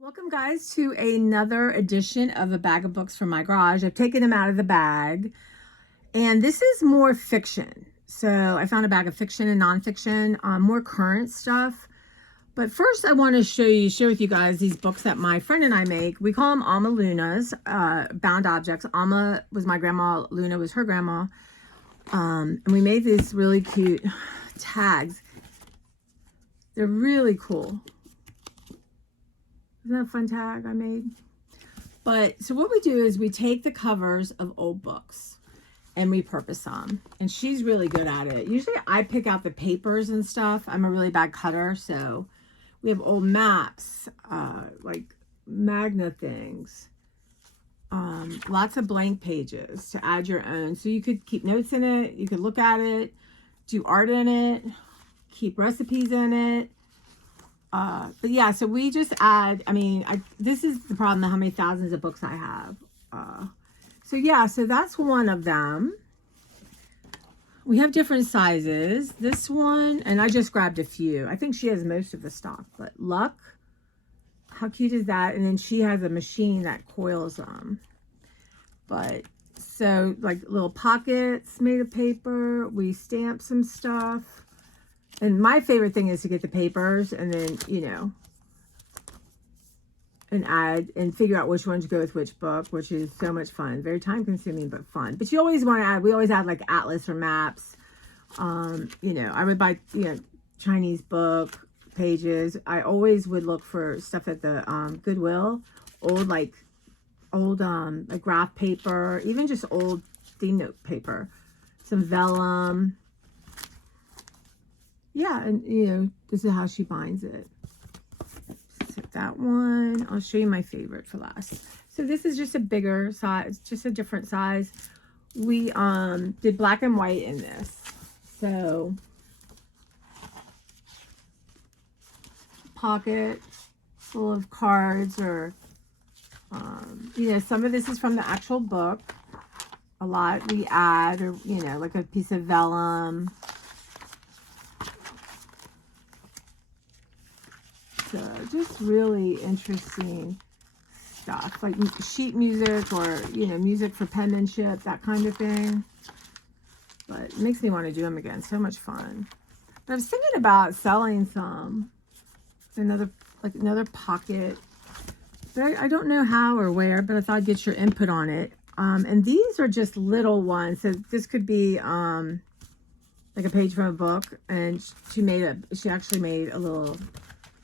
Welcome guys to another edition of a bag of books from my garage. I've taken them out of the bag and this is more fiction. So I found a bag of fiction and nonfiction, more current stuff. But first I want to share with you guys these books that my friend and I make. We call them ALMALUNAs, bound objects. Alma was my grandma, Luna was her grandma. And we made these really cute tags. They're really cool. Isn't that a fun tag I made? But so what we do is we take the covers of old books and repurpose them. And she's really good at it. Usually I pick out the papers and stuff. I'm a really bad cutter. So we have old maps, like magna things, lots of blank pages to add your own. So you could keep notes in it. You could look at it, do art in it, keep recipes in it. But yeah, so we just add, this is the problem, how many thousands of books I have. So yeah, so that's one of them. We have different sizes. This one, and I just grabbed a few. I think she has most of the stock, but Luck, how cute is that? And then she has a machine that coils them. But so like little pockets made of paper. We stamp some stuff. And my favorite thing is to get the papers and then, and add and figure out which ones go with which book, which is so much fun. Very time consuming, but fun. But you always want to add, we always add like atlas or maps. I would buy, Chinese book pages. I always would look for stuff at the Goodwill, old graph paper, even just old theme note paper, some vellum. Yeah, and this is how she binds it. So that one, I'll show you my favorite for last. So this is just a bigger size, just a different size. We did black and white in this. So pocket full of cards or some of this is from the actual book. A lot we add, or like a piece of vellum. So just really interesting stuff, like sheet music or, music for penmanship, that kind of thing. But it makes me want to do them again. So much fun. But I was thinking about selling some, another pocket. But I don't know how or where, but I thought I'd get your input on it. And these are just little ones. So this could be like a page from a book. And she actually made a little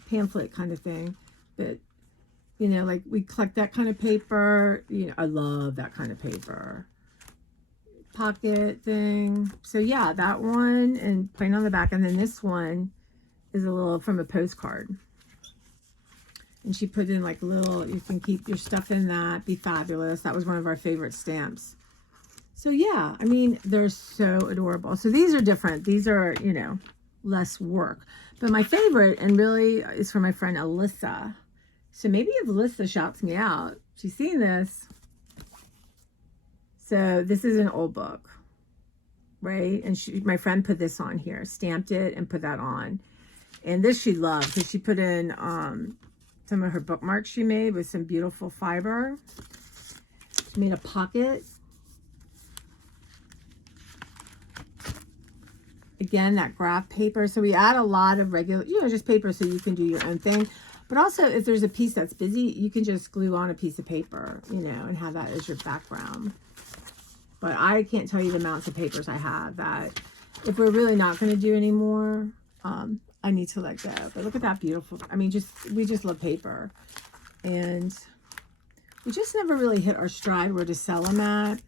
pamphlet kind of thing, but like we collect that kind of paper. I love that kind of paper, pocket thing. So yeah, that one, and plain on the back. And then this one is a little from a postcard, and she put in like little, you can keep your stuff in that. Be fabulous. That was one of our favorite stamps. So yeah, they're so adorable. So these are different. These are less work. But my favorite, and really, is for my friend Alyssa. So maybe if Alyssa shouts me out, she's seen this. So this is an old book, right? And my friend put this on here, stamped it and put that on. And this she loved because she put in some of her bookmarks she made with some beautiful fiber. She made a pocket. Again, that graph paper. So we add a lot of regular, just paper so you can do your own thing. But also, if there's a piece that's busy, you can just glue on a piece of paper, and have that as your background. But I can't tell you the amounts of papers I have that if we're really not going to do anymore, I need to let go. But look at that beautiful, we just love paper. And we just never really hit our stride where to sell them at.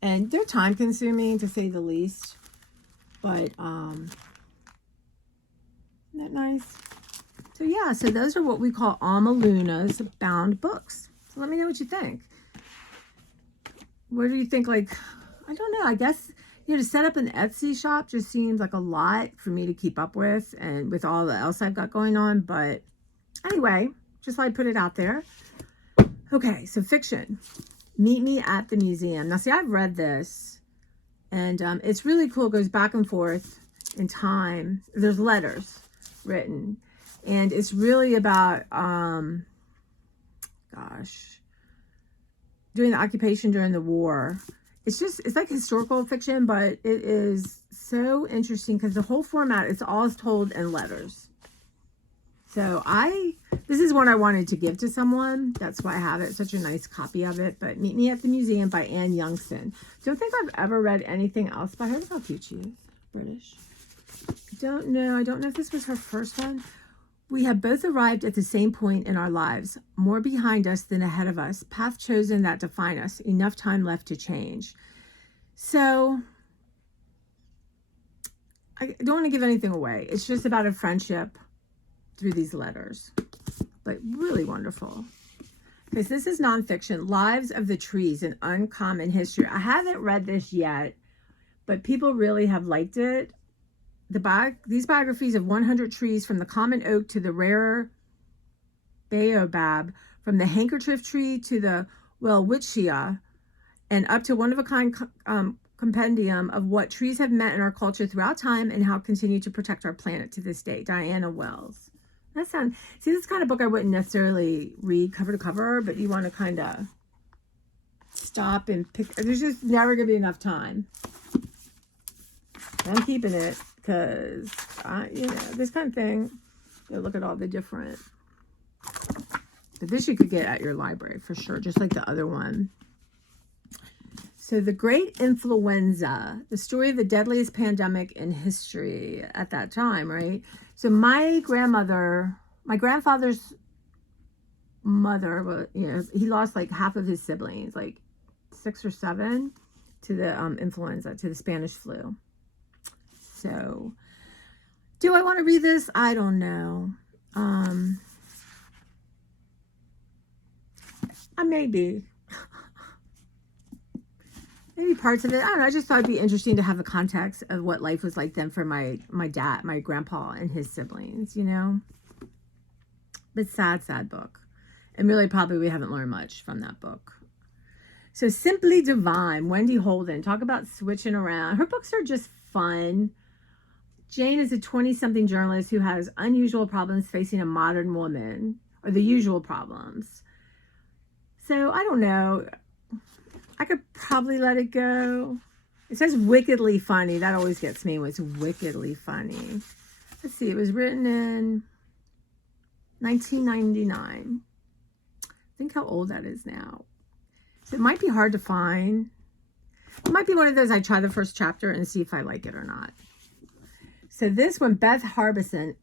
And they're time consuming, to say the least. But, isn't that nice? So yeah, so those are what we call ALMALUNA's bound books. So let me know what you think. What do you think? Like, I don't know, I guess, to set up an Etsy shop just seems like a lot for me to keep up with and with all the else I've got going on. But anyway, just thought I'd put it out there. Okay, so fiction. Meet Me at the Museum. Now see, I've read this. And it's really cool. It goes back and forth in time. There's letters written. And it's really about gosh, doing the occupation during the war. It's like historical fiction, but it is so interesting because the whole format, it's all told in letters. So this is one I wanted to give to someone. That's why I have it. Such a nice copy of it. But Meet Me at the Museum by Anne Youngston. Don't think I've ever read anything else by her. Look how cute she is. British. Don't know. I don't know if this was her first one. We have both arrived at the same point in our lives. More behind us than ahead of us. Path chosen that define us. Enough time left to change. So, I don't want to give anything away. It's just about a friendship through these letters. But really wonderful. Because this is nonfiction. Lives of the Trees, an Uncommon History. I haven't read this yet, but people really have liked it. These biographies of 100 trees, from the common oak to the rarer baobab, from the handkerchief tree to the welwitschia, and up to one-of-a-kind compendium of what trees have meant in our culture throughout time and how continue to protect our planet to this day. Diana Wells. This is the kind of book I wouldn't necessarily read cover to cover, but you want to kind of stop and pick. There's just never going to be enough time. I'm keeping it because, this kind of thing, look at all the different. But this you could get at your library for sure, just like the other one. So The Great Influenza, the story of the deadliest pandemic in history at that time, right? So my grandfather's mother, he lost like half of his siblings, like 6 or 7, to the influenza, to the Spanish flu. So, do I want to read this? I don't know. Maybe parts of it. I don't know. I just thought it'd be interesting to have a context of what life was like then for my dad, my grandpa, and his siblings. But sad book, and really probably we haven't learned much from that book. So Simply Divine, Wendy Holden. Talk about switching around. Her books are just fun. Jane is a 20-something journalist who has unusual problems facing a modern woman, or the usual problems. So, I don't know. I could probably let it go. It says wickedly funny. That always gets me when it's wickedly funny. Let's see. It was written in 1999. Think how old that is now. So it might be hard to find. It might be one of those I try the first chapter and see if I like it or not. So this one, Beth Harbison,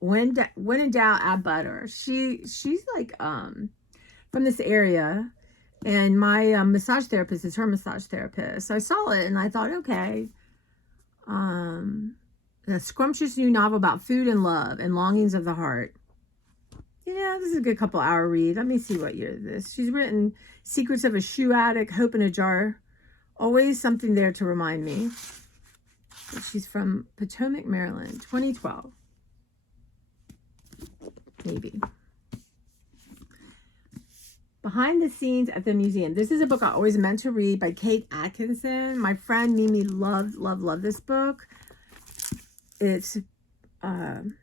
when in doubt, add butter. She's like from this area, and my massage therapist is her massage therapist. So I saw it and I thought, okay, a scrumptious new novel about food and love and longings of the heart. This is a good couple hour read. Let me see what year this is. She's written Secrets of a Shoe Addict, Hope in a Jar, always something there to remind me. She's from Potomac, Maryland, 2012. Maybe. Behind the Scenes at the Museum. This is a book I always meant to read by Kate Atkinson. My friend Mimi loved this book. It's in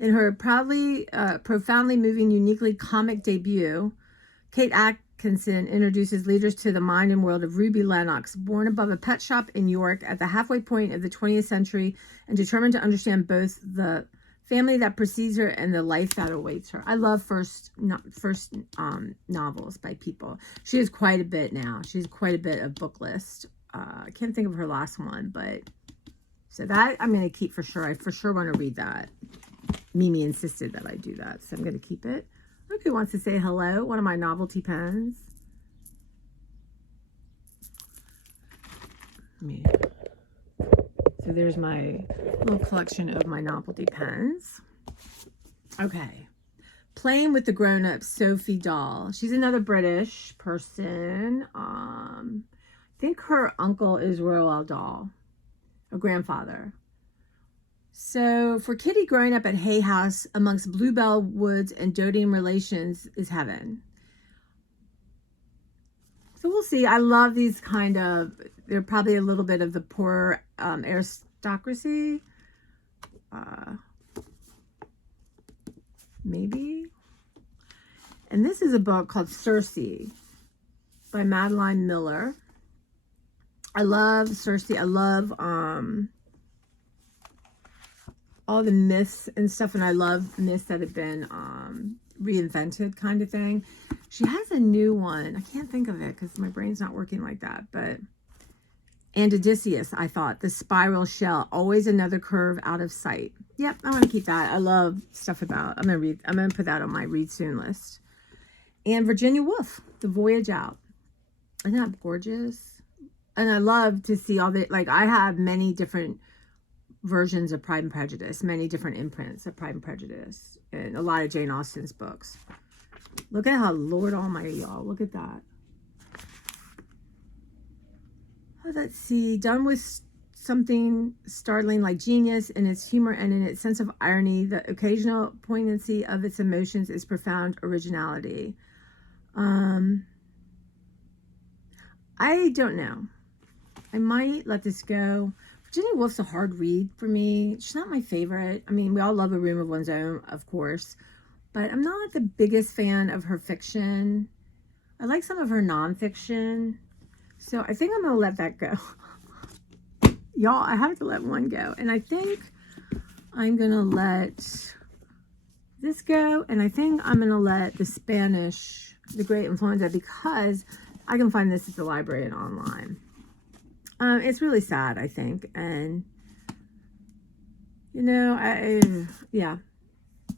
her profoundly moving, uniquely comic debut, Kate Atkinson introduces readers to the mind and world of Ruby Lennox, born above a pet shop in York at the halfway point of the 20th century and determined to understand both the family that precedes her and the life that awaits her. I love first novels by people. She has quite a bit now. She has quite a bit of book list. I can't think of her last one, but so that I'm going to keep for sure. I for sure want to read that. Mimi insisted that I do that, so I'm going to keep it. Look who wants to say hello. One of my novelty pens. So there's my little collection of my novelty pens. Okay. Playing with the Grown-Ups, Sophie doll. She's another British person. I think her uncle is Roald Dahl, her grandfather. So for Kitty, growing up at Hay House amongst bluebell woods and doting relations is heaven. So we'll see. I love these kind of, they're probably a little bit of the poor aristocracy. Maybe. And this is a book called Cersei by Madeline Miller. I love Cersei. I love all the myths and stuff, and I love myths that have been reinvented kind of thing. She has a new one. I can't think of it because my brain's not working like that, but and Odysseus, I thought, the spiral shell, always another curve out of sight. Yep, I want to keep that. I love stuff about, I'm going to put that on my read soon list. And Virginia Woolf, The Voyage Out. Isn't that gorgeous? And I love to see all the, like, I have many different versions of Pride and Prejudice, many different imprints of Pride and Prejudice, and a lot of Jane Austen's books. Look at how, Lord Almighty, y'all, look at that. Oh, let's see, done with something startling like genius in its humor and in its sense of irony. The occasional poignancy of its emotions is profound originality. I don't know. I might let this go. Virginia Woolf's a hard read for me. She's not my favorite. I mean, we all love A Room of One's Own, of course, but I'm not the biggest fan of her fiction. I like some of her nonfiction. So I think I'm going to let that go. Y'all, I have to let one go. And I think I'm going to let this go. And I think I'm going to let the Spanish, The Great Influenza, because I can find this at the library and online. It's really sad, I think. And, you know, yeah,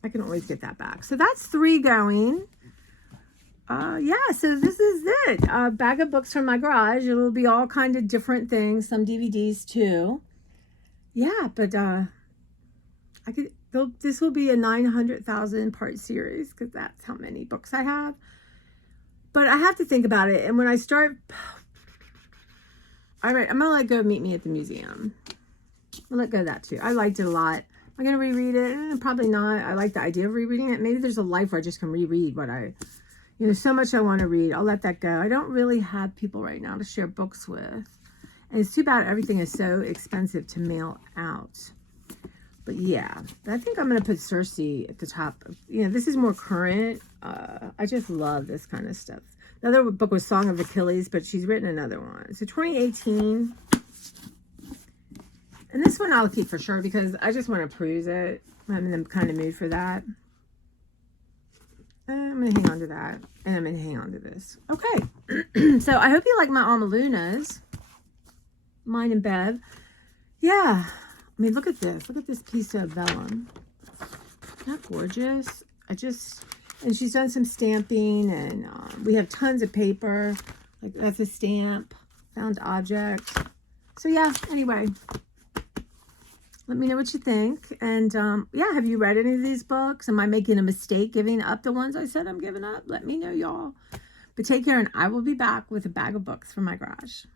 I can always get that back. So that's 3 going. Yeah, so this is it. A bag of books from my garage. It'll be all kind of different things, some DVDs too. Yeah, but this will be a 900,000 part series because that's how many books I have. But I have to think about it. And when I start, all right, I'm going to let go of Meet Me at the Museum. I'll let go of that too. I liked it a lot. Am I going to reread it? Probably not. I like the idea of rereading it. Maybe there's a life where I just can reread what you know, so much I want to read. I'll let that go. I don't really have people right now to share books with. And it's too bad everything is so expensive to mail out. But yeah, I think I'm going to put Cersei at the top. You know, this is more current. I just love this kind of stuff. The other book was Song of Achilles, but she's written another one. So 2018. And this one I'll keep for sure because I just want to peruse it. I'm in the kind of mood for that. I'm going to hang on to that. And I'm going to hang on to this. Okay. So I hope you like my ALMALUNAs. Mine and Bev. Yeah. I mean, look at this. Look at this piece of vellum. Isn't that gorgeous? And she's done some stamping. And we have tons of paper. Like, that's a stamp. Found object. So, yeah. Anyway. Let me know what you think. And, yeah, have you read any of these books? Am I making a mistake giving up the ones I said I'm giving up? Let me know, y'all. But take care, and I will be back with a bag of books from my garage.